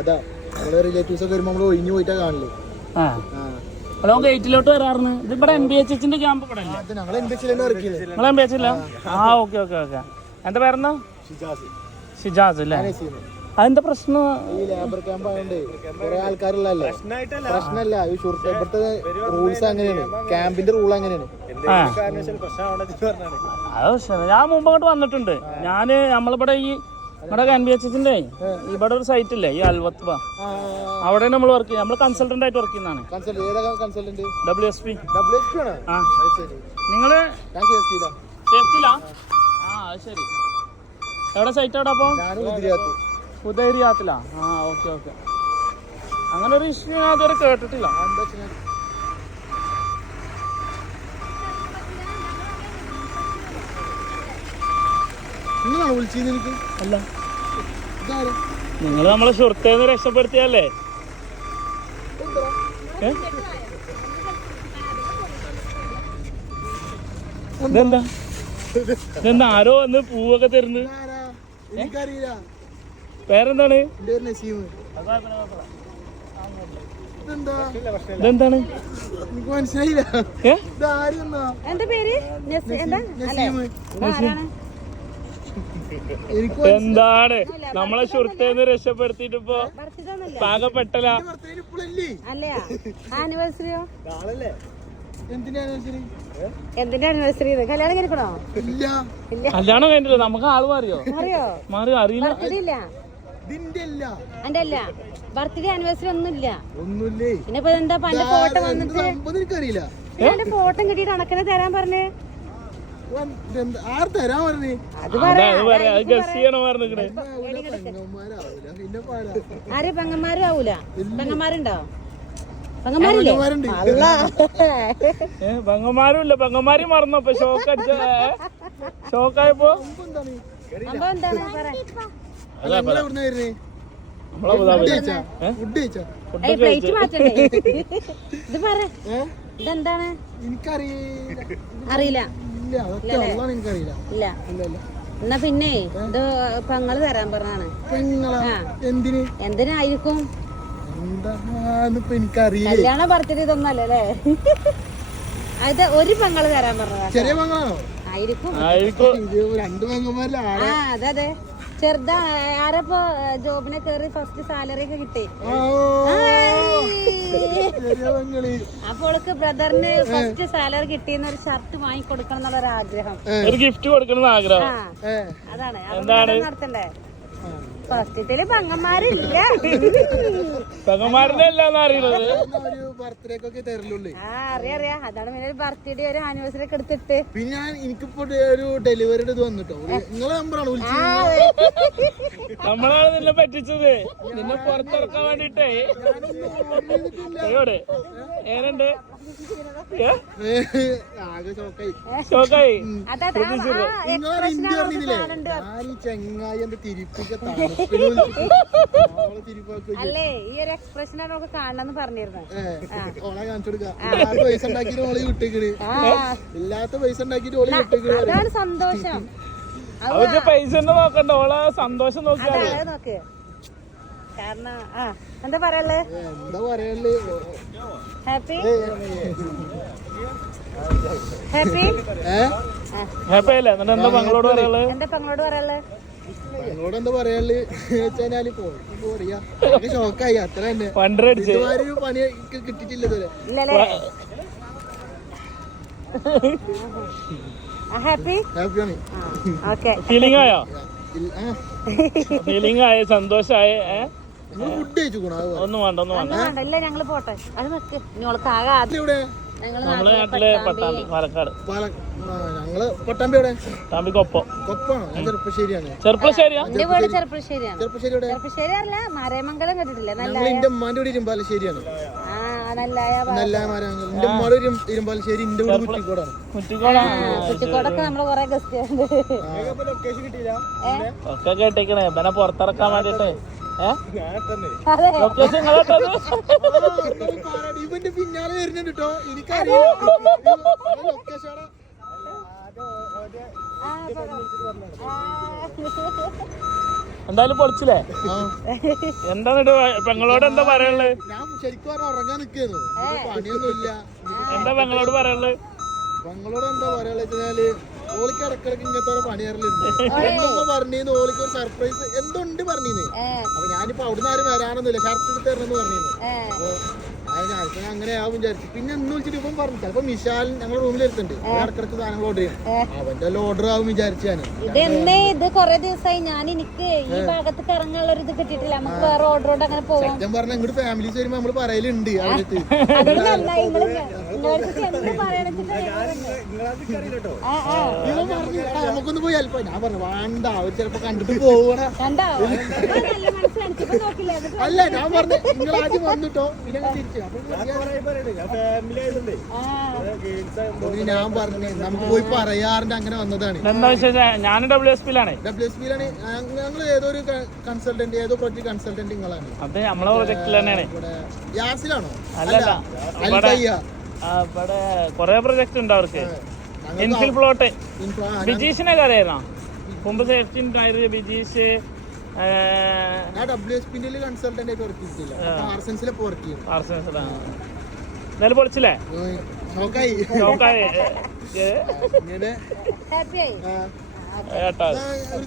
അതാ നമ്മളെ റിലേറ്റീവ്സ് ഒക്കെ വരുമ്പോ നമ്മള് ഒഴിഞ്ഞു പോയിട്ടാ കാണല്. ഹലോ ഗേറ്റിലോട്ട് വരാറുണ്ട്. ഇത് ഇവിടെ MBHന്റെ ക്യാമ്പ് ഇവിടെ അല്ലേ? ഞങ്ങള് എംബിച്ചിലെന്നെ വർക്കില്ലേ. നിങ്ങളെ MBH ഇല്ല? ആ ഓക്കെ ഓക്കെ ഓക്കെ. എന്താ പേരെന്താ? ഷിജാസ് അല്ലേ? അതെന്താ പ്രശ്നം? ഈ ലേബർ ക്യാമ്പ് ആയതുകൊണ്ട് കുറെ ആൾക്കാരുള്ളതല്ലേ. പ്രശ്നമല്ല, ഈ ഇവിടുത്തെ റൂൾസ് അങ്ങനെയാണ്, ക്യാമ്പിന്റെ റൂൾ അങ്ങനെയാണ്. അത് ഞാൻ മുമ്പ് അങ്ങോട്ട് വന്നിട്ടുണ്ട്. നമ്മളിവിടെ ഈ നമ്മുടെ MBHന്റെ ഇവിടെ ഒരു സൈറ്റ് ഇല്ലേ, ഈ അൽവത്വ, അവിടെ നമ്മൾ വർക്ക് ചെയ്യാം. നമ്മൾ കൺസൾട്ടന്റ് ആയിട്ട് വർക്ക് ചെയ്യുന്നതാണ്. WSP. നിങ്ങള് സേഫ്റ്റിയിലാ? ആ അത് ശരി. എവിടെ സൈറ്റ് എവിടെ? അപ്പൊ ഉദയരിയാത്തിലാ? ആ ഓക്കെ ഓക്കെ. അങ്ങനെ ഒരു ഇഷ്യൂ ഞാൻ ഇതുവരെ കേട്ടിട്ടില്ല. അല്ല, നിങ്ങൾ നമ്മളെ സുഹൃത്തേന്ന് രക്ഷപ്പെടുത്തിയല്ലേ? ഇതെന്താ ആരോ വന്ന് പൂവൊക്കെ തരുന്നു? പേരെന്താണ്? ഇതെന്താണ്? മനസ്സിലായില്ല. എന്താണ് നമ്മളെ സുഹൃത്തേന്ന് രക്ഷപ്പെടുത്തിട്ട് ഇപ്പൊ പാകപ്പെട്ടല? ആനിവേഴ്സറിയോ? എന്തിന്റെ ആനിവേഴ്സറി? കല്യാണം കഴിക്കണോ? കല്യാണം കഴിഞ്ഞില്ല. നമുക്ക് ആള് മാറിയോ? മാറി അറിയില്ല. എന്റെ അല്ല ബർത്ത്ഡേ ആനിവേഴ്സറി ഒന്നുമില്ല. പിന്നെ ഇപ്പൊ എന്താ പണ്ട് ഫോട്ടോ വന്നിട്ട് എന്റെ ഫോട്ടോ കിട്ടിയിട്ട് അണക്കനെ തരാൻ പറഞ്ഞേ. ആര് പെങ്ങന്മാരും ആവൂല? പെങ്ങന്മാരുണ്ടോ? പെങ്ങന്മാരില്ലേ? പെങ്ങന്മാരും ഇല്ല. പെങ്ങന്മാരി മറന്നപ്പോ ഷോക്കായപ്പോ എന്താണ് പറ. പ്ലേറ്റ് മാറ്റണ്ടേ? ഇത് പറ, ഇതെന്താണ്? അറിയില്ല. ഇല്ല. എന്നാ പിന്നെ ഇത് പെങ്ങള് തരാൻ പറഞ്ഞാണ്. എന്തിനായിരിക്കും? കല്യാണ ബർത്ത്ഡേ ഇതൊന്നും അല്ലേ? അത് ഒരു പെങ്ങള് തരാൻ പറഞ്ഞതാ. ചെറിയ പെങ്ങളാണോ? ആയിരിക്കും. അതെ അതെ, ചെറുതാ. ആരപ്പോ ജോബിനെ കേറി ഫസ്റ്റ് സാലറി ഒക്കെ കിട്ടി. അപ്പോൾക്ക് ബ്രദറിന് ഫസ്റ്റ് സാലറി കിട്ടിയെന്ന ഒരു ഷർട്ട് വാങ്ങിക്കൊടുക്കണം എന്നുള്ളൊരു ആഗ്രഹം, ഒരു ഗിഫ്റ്റ് കൊടുക്കണം ആഗ്രഹം. അതാണ് നടത്തണ്ടേ. ഫസ്റ്റത്തില് പെങ്ങന്മാരില്ല. പെങ്ങന്മാരുടെ അല്ലാന്ന് അറിയുന്നത്. അറിയാം. അതാണ് പിന്നെ ഒരു ബർത്ത്ഡേ ഒരു ആനിവേഴ്സറി ഒക്കെ എടുത്തിട്ട്. പിന്നെ എനിക്കിപ്പോ ഒരു ഡെലിവറിയുടെ ഇത് വന്നിട്ടോ. നിങ്ങളെ നമ്പറാണ് നമ്മളാണ് നിന്നെ പറ്റിച്ചത്. നിന്നെ പുറത്തിറക്കാൻ വേണ്ടിട്ടേ. ഏനുണ്ട് ഷോക്കായി. ചെങ്ങായി എന്താ തിരിപ്പിക്ക. അല്ലേ, ഈ ഒരു എക്സ്പ്രഷനാണ് നമുക്ക് കാണണമെന്ന് പറഞ്ഞിരുന്നു. ഓളെ കാണിച്ചു കൊടുക്കാം. പൈസ ഉണ്ടാക്കിട്ട് ഓളെ വിട്ടേക്കണ്. ഇല്ലാത്ത പൈസ ഉണ്ടാക്കിട്ട് ഓളെ വിട്ടേക്കണ്. അതാണ് സന്തോഷം. അവരുടെ പൈസ നോക്കണ്ട, ഓളെ സന്തോഷം നോക്കിയാ നോക്ക്. കാരണം എന്താ പറയാ ഹാപ്പി ഹാപ്പി അല്ലേ? എന്നിട്ട് എന്താ പെങ്ങളോട് പറയാള്? എന്താ പെങ്ങളോട് പറയാള്? എന്നോട് എന്താ പറയാള് വെച്ചാല് ഷോക്കായി. അത്ര തന്നെ. പണി കിട്ടിയിട്ടില്ല ഇതുവരെ. ഹാപ്പിയാണ്. ഫീലിംഗ് ആയോ? ഫീലിംഗ് ആയ? സന്തോഷായ? ഫുഡ് കഴിച്ചു? ഒന്നും വേണ്ട. ഇല്ല, ഞങ്ങള് പോട്ടെ. അത് വെക്ക്. ഞങ്ങള് നമ്മളെ നാട്ടിലെ പട്ടാമ്പി, പാലക്കാട്. ഞങ്ങള് പട്ടാമ്പി എവിടെ? പട്ടാമ്പി കൊപ്പം. കൊപ്പാണോ? ചെറുപ്പശ്ശേരിയാണ്. ചെറുപ്പശ്ശേരിയാ? എന്റെ വീട് ചെറുപ്പശ്ശേരിയാണ്. ചെറുപ്പശ്ശേരി അല്ല, മാരേമംഗലം കേട്ടിട്ടില്ല? എന്റെ ഉമ്മാന്റെ വീട് ഇരുമ്പാലശ്ശേരിയാണ്. എന്റെ ഉമ്മാടെ ഇരുമ്പാലശ്ശേരി, എന്റെ വീട് കുറ്റിക്കോടാണ്. കുറ്റിക്കോടൊക്കെ നമ്മള് കൊറേ ഗസ്റ്റ് ഒക്കെ കേട്ടിക്കണേ. ഇവനെ പുറത്തിറക്കാൻ വേണ്ടിട്ട് ഇവന്റെ പിന്നാലെ വരുന്നുണ്ട് കേട്ടോ. എനിക്കറിയാം ലൊക്കേഷൻ. എന്തായാലും പൊളിച്ചില്ലേ? ആ. എന്താന്നിട്ട് പെങ്ങളോട് എന്താ പറയാനുള്ളത്? ഞാൻ ശരിക്കും പറഞ്ഞ ഉറങ്ങാൻ നിൽക്കുന്നു, പണിയൊന്നുമില്ല. എന്താ പെങ്ങളോട് പറയാനുള്ളത്? പെങ്ങളോട് എന്താ പറയാനുള്ളത് വെച്ചാല് ഓളിക്ക് ഇടക്കിടക്ക് ഇങ്ങനത്തെ ഓരോ പണി അറിയലുണ്ട്. എന്തൊക്കെ പറഞ്ഞിരുന്നു, ഓളിക്ക് ഒരു സർപ്രൈസ് എന്തുണ്ട് പറഞ്ഞിരുന്നു. അപ്പൊ ഞാനിപ്പോ അവിടുന്ന് ആരും വരാനൊന്നുമില്ല, ഷർട്ട് എടുത്ത് തരണമെന്ന് പറഞ്ഞിരുന്നു. അപ്പൊ ഞാൻ അങ്ങനെ ആവും വിചാരിച്ചു. പിന്നെ എന്ന് വിളിച്ചിട്ട് ഇപ്പം പറഞ്ഞു ചിലപ്പോ മിഷാൽ ഞങ്ങളുടെ റൂമിൽ എടുത്തുണ്ട്, ഇടക്കിടക്ക് സാധനങ്ങൾ ഓർഡർ ചെയ്യും. അവന്റെ ഓർഡർ ആവും വിചാരിച്ചു ഞാൻ. ഇത് കൊറേ ദിവസമായി ഞാൻ എനിക്ക് ഈ ഭാഗത്ത് ഇറങ്ങാനുള്ള ഒരു ഇത് കിട്ടിയിട്ടില്ല. നമുക്ക് വേറെ ഓർഡറോട് അങ്ങനെ പോവാം. സത്യം പറഞ്ഞ ഇങ്ങോട്ട് ഫാമിലീസ് വരുമ്പോ നമ്മള് പറയലുണ്ട് അവർക്ക്. അതുകൊണ്ടല്ല എന്ത് പറയണെന്ന് നമുക്കൊന്ന് പോയി ഹെൽപ്പ്. ഞാൻ പറഞ്ഞു വേണ്ട, അവർ ചിലപ്പോ കണ്ടിട്ട് പോവണ. കണ്ടോ നല്ല മനസ്സിലാണിച്ചപ്പോ നോക്കില്ല. അല്ല ഞാൻ പറഞ്ഞു നിങ്ങൾ ആദ്യം വന്നിട്ടോ, പിന്നെ തിരിച്ചു. അപ്പൊ ഞാൻ പറഞ്ഞു നമുക്ക് പോയി പറയാറുണ്ട്, അങ്ങനെ വന്നതാണ്. എന്താ വിശേഷം? ഞാൻ WSP-ലാണ്. WSP-ലാണ്. ഞങ്ങൾ ഏതോ ഒരു കൺസൾട്ടന്റ്, ഏതോ പ്രൊജക്ട് കൺസൾട്ടന്റ് നിങ്ങളാണ്. അത് നമ്മളെ പ്രൊജക്റ്റിൽ തന്നെയാണ്. ഇവിടെ യാസിലാണോ? അല്ലല്ല, ഇവിടെ അൽബയ്യ. ഇവിടെ കൊറേ പ്രൊജക്ട് ഉണ്ട് അവർക്ക്. ഇൻഫിൽ പ്ലോട്ട് ബിജീഷിനൊക്കെ അറിയായിരുന്നോ? മുമ്പ് സേഫ്റ്റി ഉണ്ടായിരുന്നു ബിജീഷ്. ഞാൻ WSP-ന്റെ കൺസൾട്ടന്റ് ആയിട്ട് വർക്ക് ചെയ്തില്ല, ആർസൻസിലൊക്കെ വർക്ക് ചെയ്യും. എന്തായാലും പൊളിച്ചില്ലേ? ഷോക്കായി. ഷോക്കായി. ഇങ്ങനെ ഹാപ്പിയായി. ഏട്ടാ ഒരു